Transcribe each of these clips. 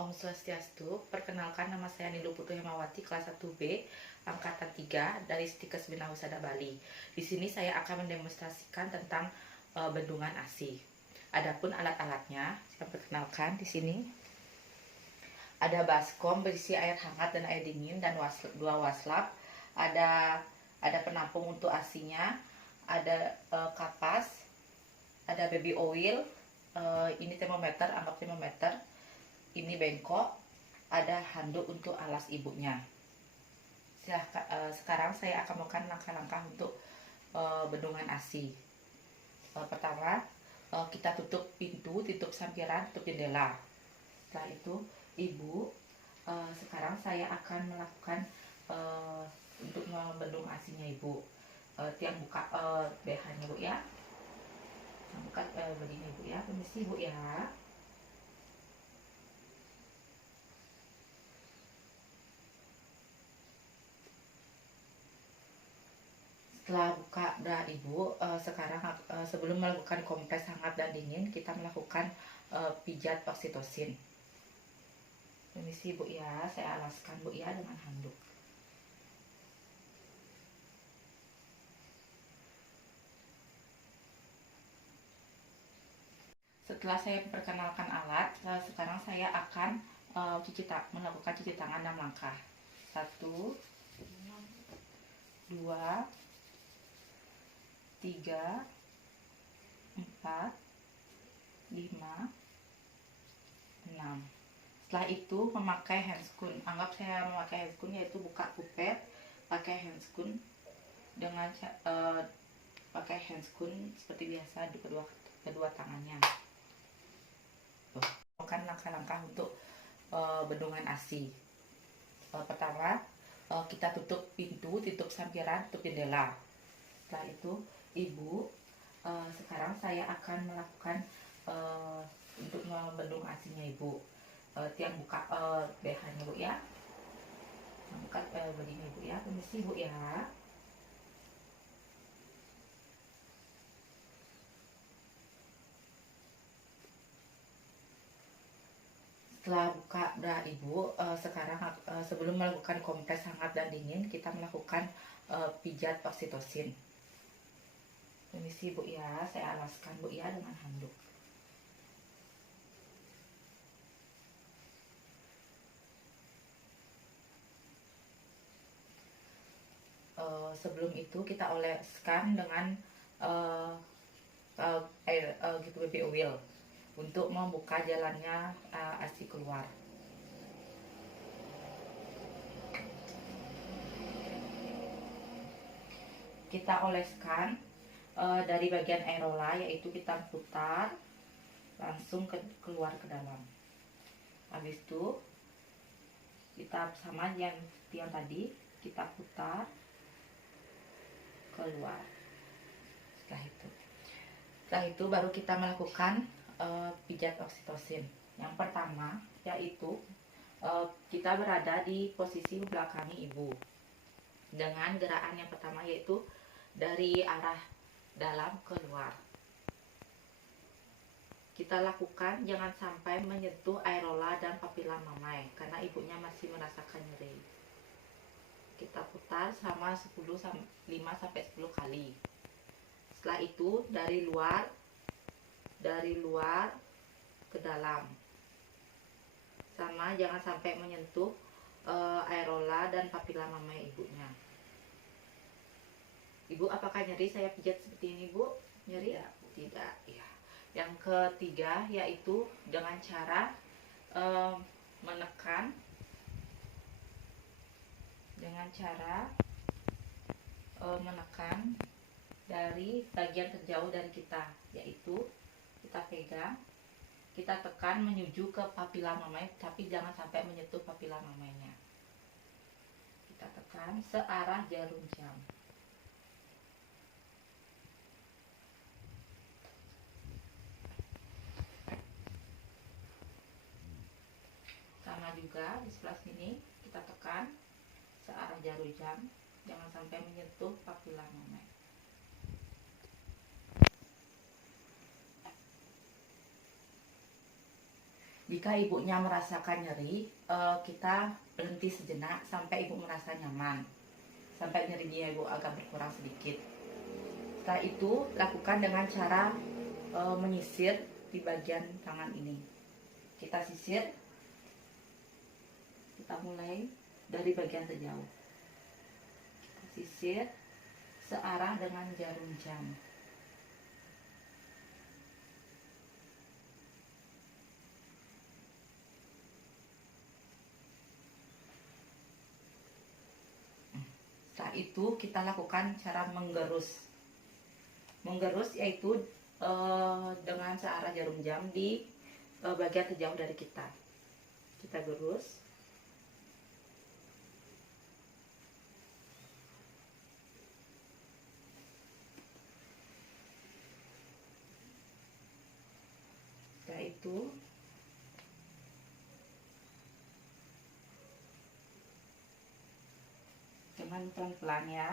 Om Swastiastu, perkenalkan nama saya Nilu Putu Hemawati, kelas 1B, angkatan 3 dari Stikes Bina Husada Bali. Di sini saya akan mendemonstrasikan tentang bendungan ASI. Adapun alat-alatnya, saya perkenalkan di sini. Ada baskom berisi air hangat dan air dingin dan dua waslap. Ada penampung untuk ASI-nya, ada kapas, ada baby oil, ini termometer, anggap termometer. Ini bengkok, ada handuk untuk alas ibunya. Sekarang saya akan melakukan langkah-langkah untuk bendungan ASI. Pertama, kita tutup pintu, tutup sampiran, tutup jendela. Setelah itu, ibu, sekarang saya akan melakukan untuk membendung ASI-nya ibu. Tiang buka BH-nya bu ya. Buka begini bu ya, permisi bu ya. Setelah buka bra ibu, sekarang sebelum melakukan kompres hangat dan dingin, kita melakukan pijat oksitosin. Permisi bu ya, saya alaskan bu ya dengan handuk. Setelah saya perkenalkan alat, sekarang saya akan melakukan cuci tangan 6 langkah. 1, 2, 3, 4, 5, 6. Setelah itu memakai handscoon. Anggap saya memakai handscoon, yaitu buka kupet, pakai handscoon dengan pakai handscoon seperti biasa di kedua tangannya. Lakukan langkah-langkah untuk bendungan ASI. Pertama, kita tutup pintu, tutup sampiran, tutup jendela. Setelah itu, ibu, sekarang saya akan melakukan untuk membendung ASI-nya ibu. Tiang buka BH-nya bu ya. Buka begini bu ya, permisi bu ya. Setelah buka bra ibu, sekarang sebelum melakukan kompres hangat dan dingin, kita melakukan pijat oksitosin. Permisi bu ya, saya alaskan bu ya dengan handuk. Sebelum itu kita oleskan dengan air gitu baby oil untuk membuka jalannya ASI keluar. Kita oleskan dari bagian areola, yaitu kita putar langsung keluar ke dalam. Habis itu kita sama yang tadi kita putar keluar. Setelah itu baru kita melakukan pijat oksitosin. Yang pertama yaitu kita berada di posisi belakangi ibu dengan gerakan yang pertama, yaitu dari arah dalam keluar. Kita lakukan jangan sampai menyentuh areola dan papila mamai karena ibunya masih merasakan nyeri. Kita putar selama 5-10 kali. Setelah itu dari luar ke dalam. Sama jangan sampai menyentuh areola dan papila mamai ibunya. Ibu, apakah nyeri saya pijat seperti ini bu? Nyeri ya? Tidak ya. Yang ketiga yaitu dengan cara menekan dari bagian terjauh dari kita, yaitu kita pegang, kita tekan menuju ke papila mamai, tapi jangan sampai menyentuh papila mamainya. Kita tekan searah jarum jam. Sama juga di sebelah sini kita tekan searah jarum jam, jangan sampai menyentuh papila mamai. Jika ibunya merasakan nyeri, kita berhenti sejenak sampai ibu merasa nyaman, sampai nyerinya ibu agak berkurang sedikit. Setelah itu lakukan dengan cara menyisir di bagian tangan ini. Kita sisir, kita mulai dari bagian terjauh. Kita sisir searah dengan jarum jam. Setelah itu kita lakukan cara menggerus. Menggerus yaitu dengan searah jarum jam di bagian terjauh dari kita. Kita gerus. Setelah itu dengan pelan-pelan ya.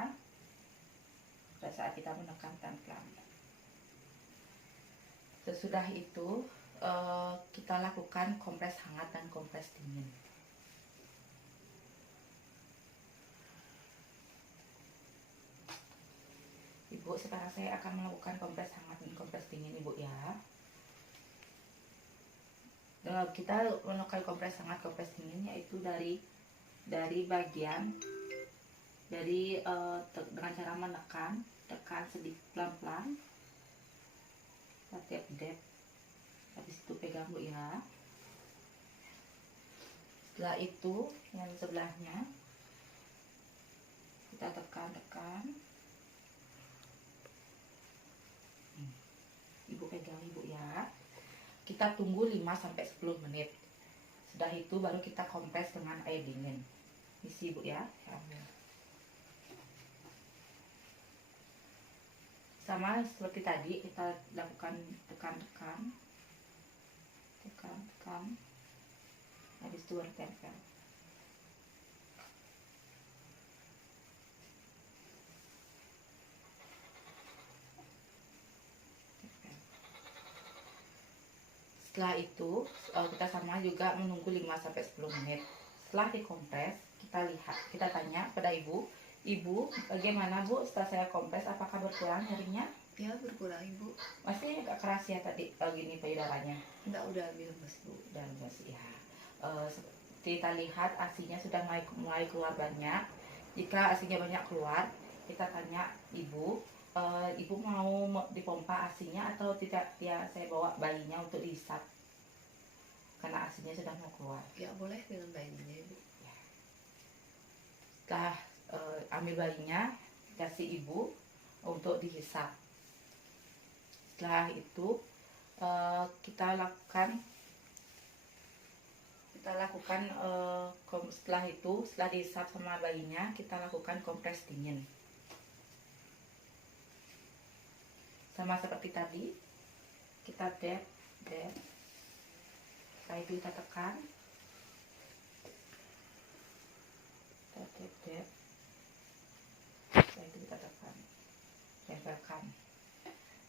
Pada saat kita menekan pelan-pelan. Sesudah itu kita lakukan kompres hangat dan kompres dingin. Ibu, sekarang saya akan melakukan kompres hangat dan kompres dingin, Ibu ya. Kita melakukan kompres hangat, kompres dingin yaitu dari bagian dengan cara tekan sedikit pelan-pelan. Kita tap, habis itu pegang Bu ya. Setelah itu yang sebelahnya kita tekan. Ibu pegang Ibu ya. Kita tunggu 5-10 menit. Sudah itu baru kita kompres dengan air dingin. Isi Bu ya. Sama seperti tadi kita lakukan tekan. Habis itu baru tempel. Setelah itu kita sama juga menunggu 5-10 menit. Setelah dikompres, kita tanya pada Ibu, bagaimana Bu setelah saya kompres, apakah berkurang nyerinya? Ya, berkurang Ibu. Masih agak keras ya tadi gini payudaranya? Enggak, udah lemes Bu. Udah lemes ya. Kita lihat asinya sudah mulai keluar banyak. Jika asinya banyak keluar, kita tanya Ibu, Ibu mau dipompa asinya atau tidak? Ya, saya bawa bayinya untuk dihisap karena asinya sudah mau keluar. Ya, boleh dengan bayinya Ibu. Ya. Setelah ambil bayinya, kasih Ibu untuk dihisap. Setelah itu kita lakukan setelah dihisap sama bayinya, kita lakukan kompres dingin. Sama seperti tadi, kita dab. Setelah itu kita tekan. Setelah itu kita tekan, tempelkan.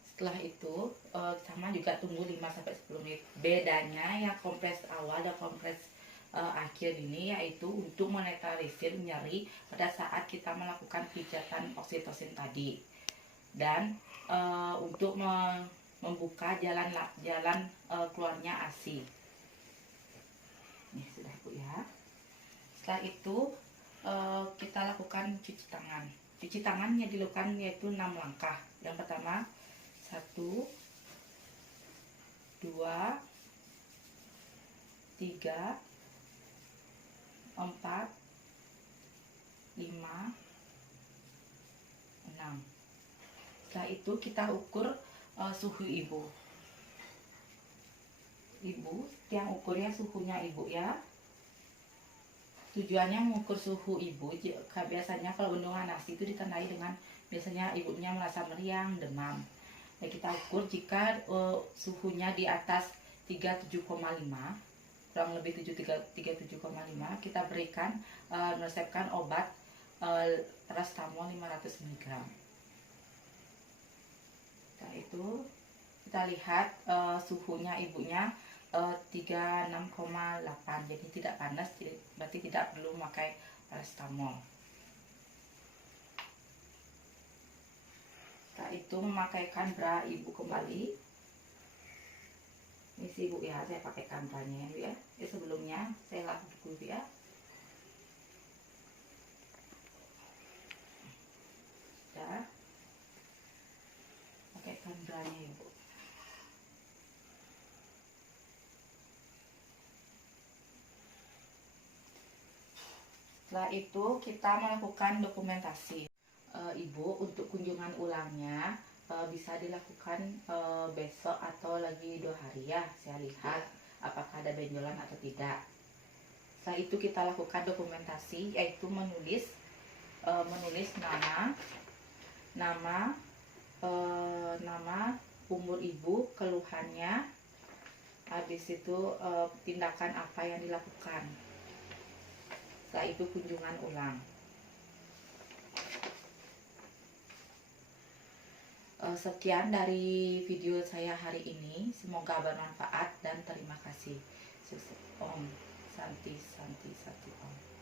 Setelah itu sama juga tunggu 5-10 menit. Bedanya yang kompres awal dan kompres akhir ini yaitu untuk menetralisir nyeri pada saat kita melakukan pijatan oksitosin tadi, dan untuk membuka jalan keluarnya ASI. Ini sudah Bu ya. Setelah itu kita lakukan cuci tangan. Cuci tangan yang dilakukan yaitu 6 langkah. Yang pertama, 1, 2, 3, 4, 5, 6. Setelah itu kita ukur suhu Ibu. Yang ukurnya suhunya Ibu ya. Tujuannya mengukur suhu Ibu. Biasanya kalau bendungan ASI itu ditandai dengan biasanya ibunya merasa meriang, demam. Nah, kita ukur jika suhunya di atas 37,5, kurang lebih 37,5, kita berikan meresepkan obat paracetamol 500 mg. Setelah itu kita lihat suhunya ibunya 36,8, jadi tidak panas, berarti tidak perlu memakai paracetamol. Setelah itu memakaikan bra ibu kembali. Ini sih ibu ya, saya pakaikan branya ya. Sebelumnya saya lapuk dulu ya. Sudah, pakaikan branya ibu. Setelah itu kita melakukan dokumentasi. Ibu, untuk kunjungan ulangnya bisa dilakukan besok atau lagi 2 hari ya. Saya lihat apakah ada benjolan atau tidak. Setelah itu kita lakukan dokumentasi, yaitu menulis nama, umur ibu, keluhannya, habis itu tindakan apa yang dilakukan. Setelah itu kunjungan ulang. Sekian dari video saya hari ini, semoga bermanfaat dan terima kasih. Om Santi Santi Santi Om.